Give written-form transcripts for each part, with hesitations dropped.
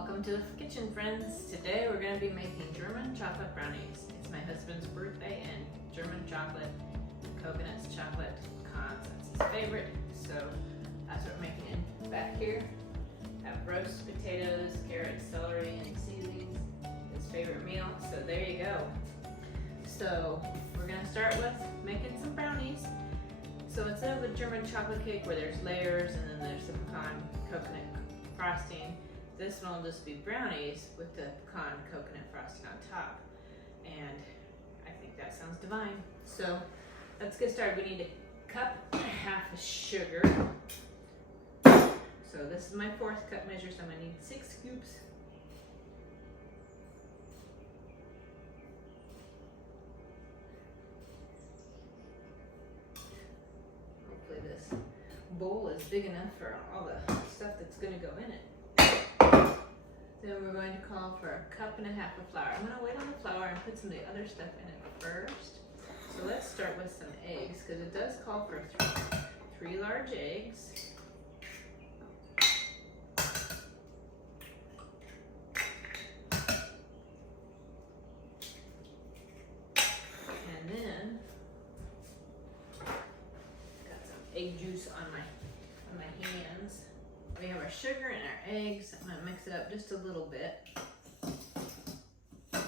Welcome to the kitchen, friends. Today we're going to be making German chocolate brownies. It's my husband's birthday and German chocolate, coconuts, chocolate, pecans, that's his favorite. So that's what we're making. Back here, have roast potatoes, carrots, celery, and seasonings. His favorite meal. So there you go. So we're going to start with making some brownies. So instead of a German chocolate cake where there's layers and then there's the pecan coconut frosting, this one will just be brownies with the pecan coconut frosting on top. And I think that sounds divine. So let's get started. We need a cup and a half of sugar. So this is my 4th cup measure, so I'm gonna need 6 scoops. Hopefully this bowl is big enough for all the stuff that's gonna go in it. Then we're going to call for a cup and a half of flour. I'm gonna wait on the flour and put some of the other stuff in it first. So let's start with some eggs, because it does call for three large eggs. And then, got some egg juice on my hands. We have our sugar and our eggs. I'm gonna mix it up just a little bit. And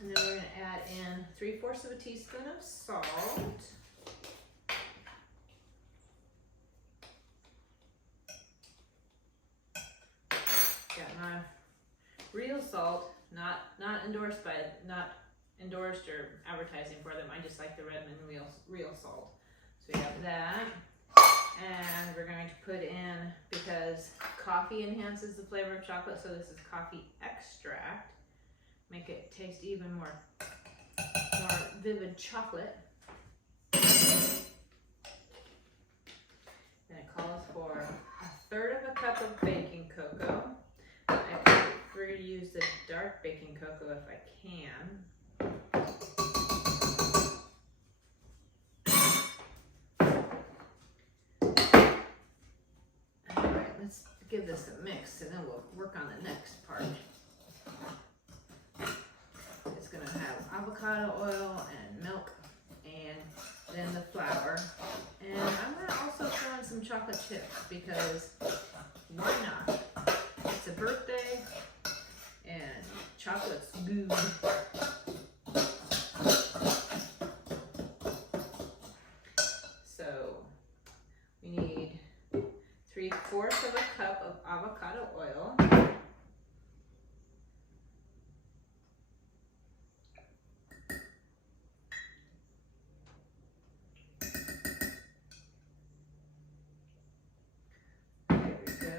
then we're gonna add in 3/4 of a teaspoon of salt. Got my real salt, not endorsed or advertising for them. I just like the Redmond real salt. So we have that. And we're going to put in, because coffee enhances the flavor of chocolate, so this is coffee extract. Make it taste even more vivid chocolate. Then it calls for 1/3 of a cup of baking cocoa. I prefer to use the dark baking cocoa if I can. Let's give this a mix and then we'll work on the next part. It's going to have avocado oil and milk and then the flour. And I'm going to also throw in some chocolate chips because why not? It's a birthday and chocolate's good. So we need 3/4 of a cup of avocado oil. There we go.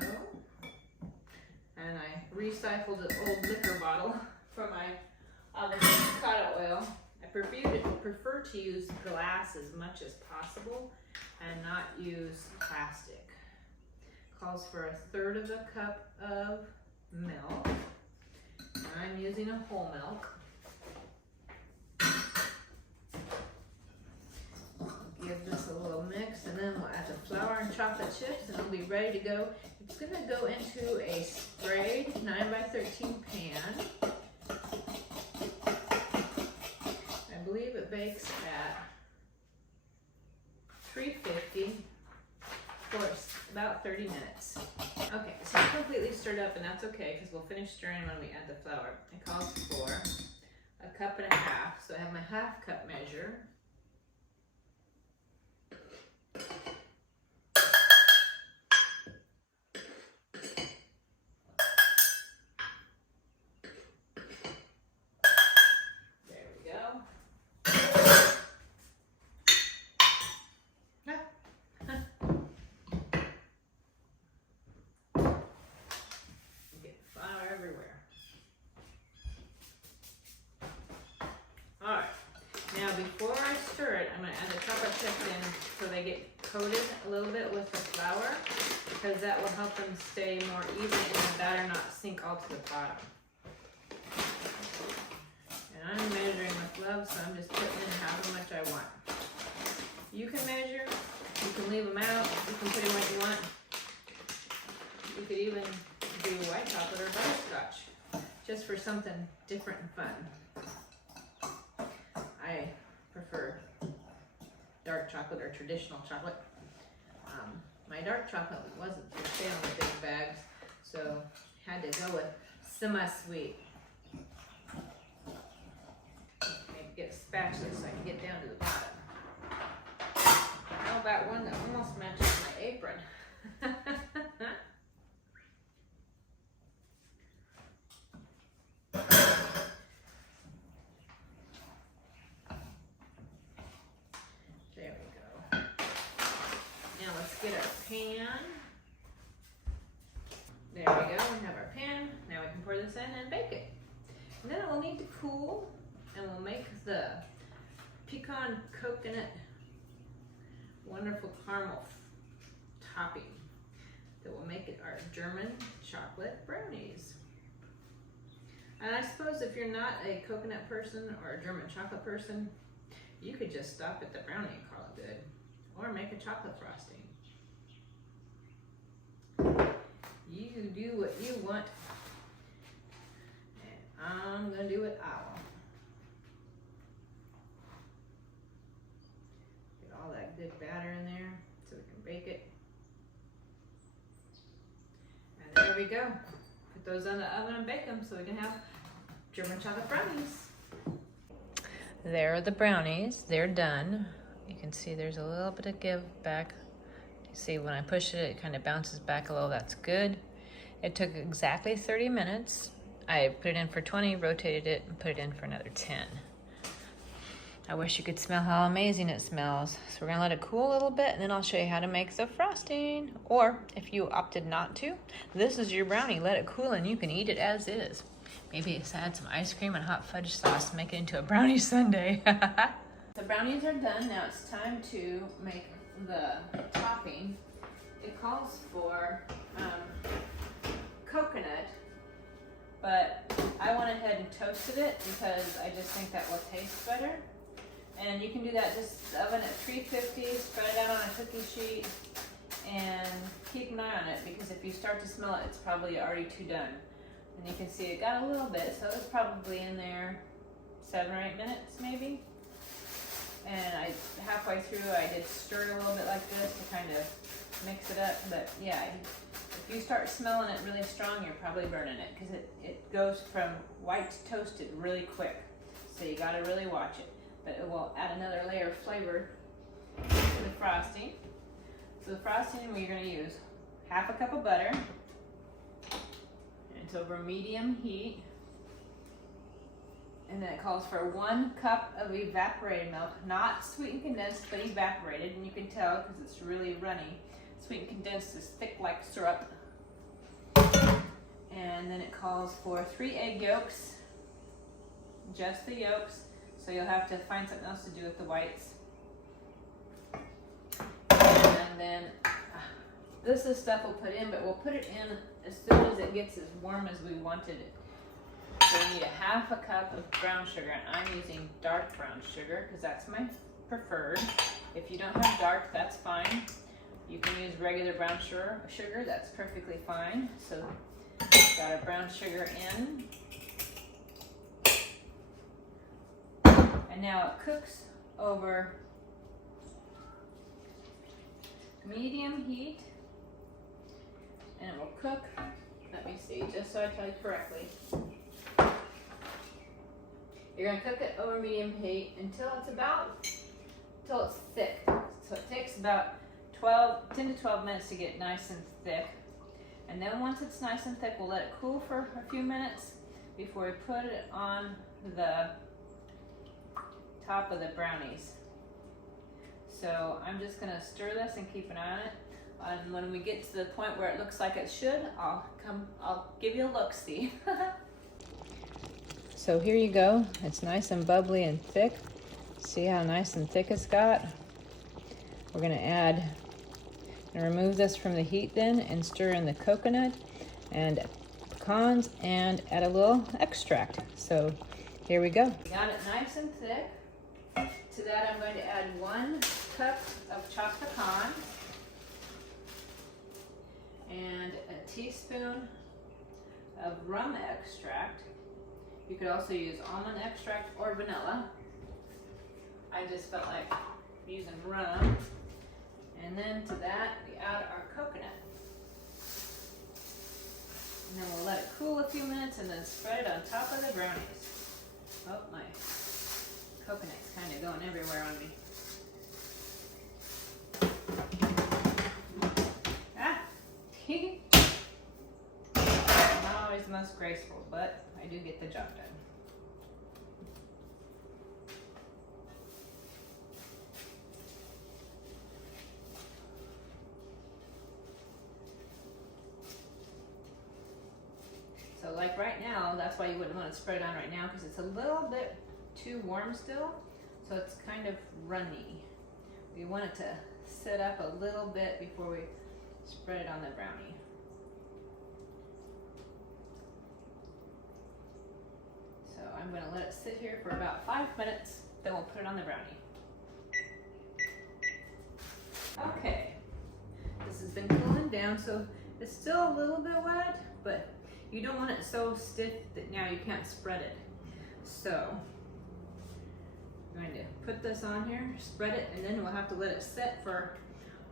And I recycled an old liquor bottle for my avocado oil. I prefer to use glass as much as possible and not use plastic. Calls for 1/3 of a cup of milk. I'm using a whole milk. Give this a little mix and then we'll add the flour and chocolate chips and it'll be ready to go. It's going to go into a sprayed 9x13 pan. I believe it bakes at 350 for about 30 minutes. Okay, so it's completely stirred up and that's okay because we'll finish stirring when we add the flour. It calls for 1.5 cups, so I have my 1/2 cup measure. There we go. Now before I stir it, I'm going to add the chocolate chips in so they get coated a little bit with the flour, because that will help them stay more even and the batter not sink all to the bottom. And I'm measuring with love, so I'm just putting in however much I want. You can measure, you can leave them out, you can put in what you want. You could even do do white chocolate or butterscotch, just for something different and fun. I prefer dark chocolate or traditional chocolate. My dark chocolate wasn't for sale in the big bags, so had to go with semi-sweet. Maybe get a spatula so I can get down to the bottom. How about one that almost matches my apron? There we go. Now let's get our pan. There we go, we have our pan. Now we can pour this in and bake it. And then it will need to cool, and we'll make the pecan coconut wonderful caramel topping that will make it our German chocolate brownies. And I suppose if you're not a coconut person or a German chocolate person, you could just stop at the brownie and call it good, or make a chocolate frosting. You do what you want, and I'm gonna do what I want. Get all that good batter in there so we can bake it. And there we go. Put those in the oven and bake them so we can have German chocolate brownies. There are the brownies. They're done. You can see there's a little bit of give back. You see when I push it, it kind of bounces back a little. That's good. It took exactly 30 minutes. I put it in for 20, rotated it, and put it in for another 10. I wish you could smell how amazing it smells. So we're gonna let it cool a little bit, and then I'll show you how to make the frosting. Or if you opted not to, this is your brownie. Let it cool and you can eat it as is. Maybe add some ice cream and hot fudge sauce and make it into a brownie sundae. The brownies are done. Now it's time to make the topping. It calls for coconut, but I went ahead and toasted it because I just think that will taste better. And you can do that just oven at 350, spread it out on a cookie sheet, and keep an eye on it, because if you start to smell it, it's probably already too done. And you can see it got a little bit, so it was probably in there 7 or 8 minutes maybe. And halfway through I did stir it a little bit like this to kind of mix it up. But yeah, if you start smelling it really strong, you're probably burning it, because it goes from white to toasted really quick. So you gotta really watch it. But it will add another layer of flavor to the frosting. So the frosting, we're gonna use half a cup of butter. It's over medium heat. And then it calls for 1 cup of evaporated milk, not sweetened condensed, but evaporated. And you can tell because it's really runny. Sweetened condensed is thick like syrup. And then it calls for 3 egg yolks, just the yolks. So you'll have to find something else to do with the whites. And then this is stuff we'll put in, but we'll put it in as soon as it gets as warm as we wanted it. So we need a half a cup of brown sugar, and I'm using dark brown sugar because that's my preferred. If you don't have dark, that's fine. You can use regular brown sugar, that's perfectly fine. So got our brown sugar in. And now it cooks over medium heat, and it will cook, let me see, just so I tell you correctly. You're gonna cook it over medium heat until it's thick. So it takes about 10 to 12 minutes to get nice and thick. And then once it's nice and thick, we'll let it cool for a few minutes before we put it on the top of the brownies. So I'm just gonna stir this and keep an eye on it. And when we get to the point where it looks like it should, I'll give you a look-see. So here you go. It's nice and bubbly and thick. See how nice and thick it's got? We're gonna remove this from the heat then and stir in the coconut and pecans and add a little extract. So here we go. Got it nice and thick. To that I'm going to add 1 cup of chopped pecans and a teaspoon of rum extract. You could also use almond extract or vanilla. I just felt like using rum. And then to that, we add our coconut. And then we'll let it cool a few minutes and then spread it on top of the brownies. Oh, my coconut's kind of going everywhere on me. Ah! Not always the most graceful, but I do get the job done. So like right now, that's why you wouldn't want to spread it on right now, because it's a little bit too warm still, so it's kind of runny. We want it to sit up a little bit before we spread it on the brownie. So I'm going to let it sit here for about 5 minutes, then we'll put it on the brownie. Okay, this has been cooling down, so it's still a little bit wet, but you don't want it so stiff that now you can't spread it. So I'm going to put this on here, spread it, and then we'll have to let it set for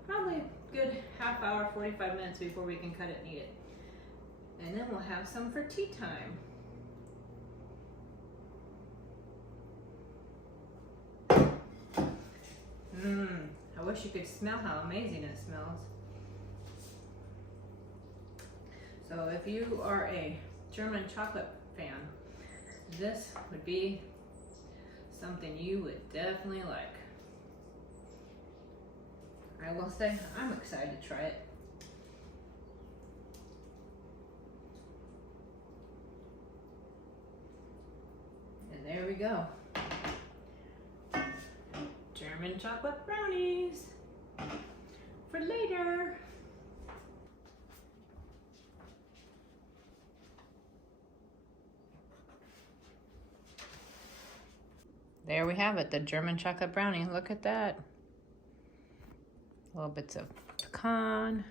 probably a good half hour, 45 minutes before we can cut it and eat it. And then we'll have some for tea time. I wish you could smell how amazing it smells. So if you are a German chocolate fan, this would be something you would definitely like. I will say I'm excited to try it. And there we go. German chocolate brownies for later. There we have it, the German chocolate brownie. Look at that. Little bits of pecan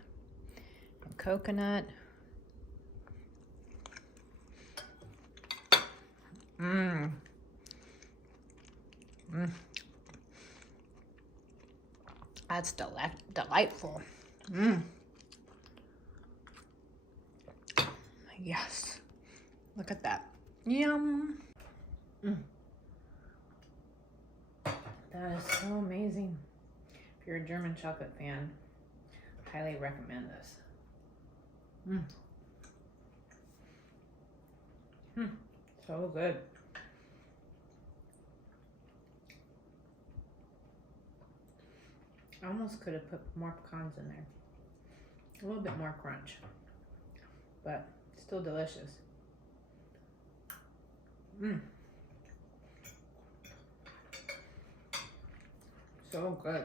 and coconut. That's delightful. Yes. Look at that. Yum. That is so amazing. If you're a German chocolate fan, I highly recommend this. So good. I almost could have put more pecans in there. A little bit more crunch, but still delicious. So good.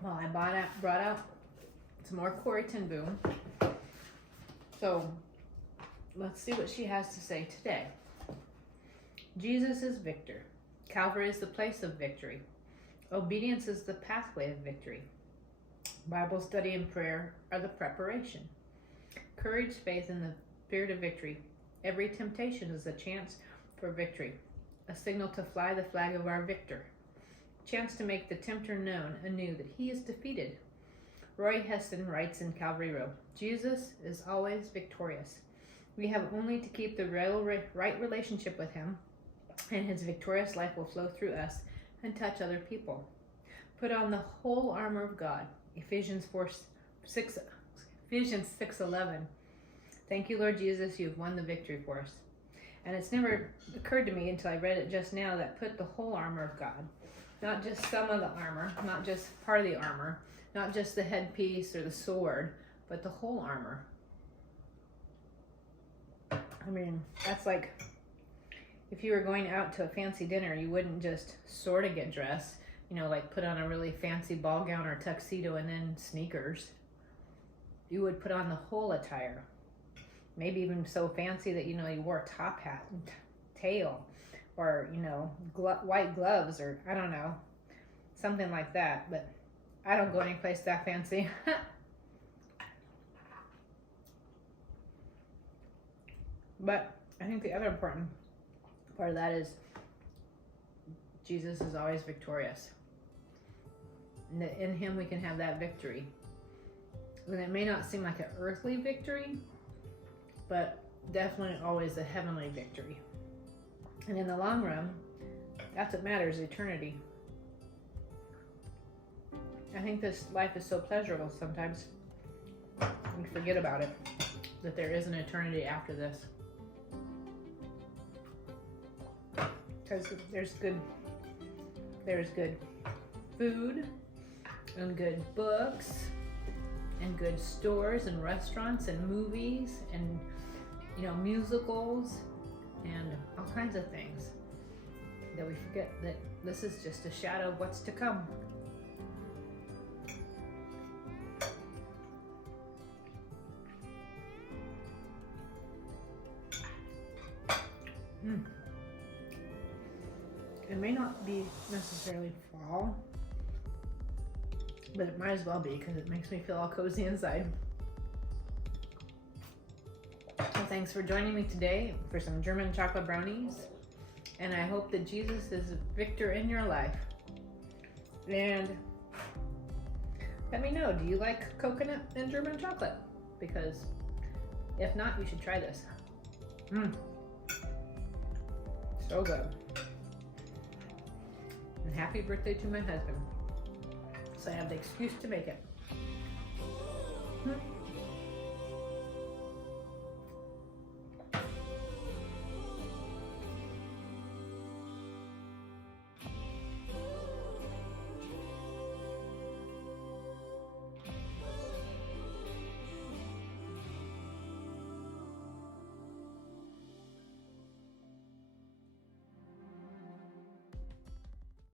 Well, I brought out some more Corrie ten Boom. So let's see what she has to say today. Jesus is victor. Calvary is the place of victory. Obedience is the pathway of victory. Bible study and prayer are the preparation. Courage, faith, and the spirit of victory. Every temptation is a chance for victory, a signal to fly the flag of our victor. Chance to make the tempter known anew that he is defeated. Roy Heston writes in Calvary Row, Jesus is always victorious. We have only to keep the right relationship with him, and his victorious life will flow through us and touch other people. Put on the whole armor of God. Ephesians 6:11. Thank you, Lord Jesus, you've won the victory for us. And it's never occurred to me until I read it just now that put the whole armor of God. Not just some of the armor, not just part of the armor, not just the headpiece or the sword, but the whole armor. I mean, that's like if you were going out to a fancy dinner, you wouldn't just sort of get dressed, you know, like put on a really fancy ball gown or tuxedo and then sneakers. You would put on the whole attire. Maybe even so fancy that, you know, you wore a top hat and tail, or, you know, white gloves, or I don't know. something like that, but I don't go anyplace that fancy. But I think the other important part of that is Jesus is always victorious. And that in him we can have that victory. And it may not seem like an earthly victory, but definitely always a heavenly victory. And in the long run, that's what matters, eternity. I think this life is so pleasurable sometimes we forget about it, that there is an eternity after this. Because there's good food and good books and good stores and restaurants and movies and musicals and all kinds of things that we forget that this is just a shadow of what's to come. It may not be necessarily fall, but it might as well be because it makes me feel all cozy inside. So thanks for joining me today for some German chocolate brownies. And I hope that Jesus is a victor in your life. And let me know, do you like coconut and German chocolate? Because if not, you should try this. So good. And happy birthday to my husband. So I have the excuse to make it.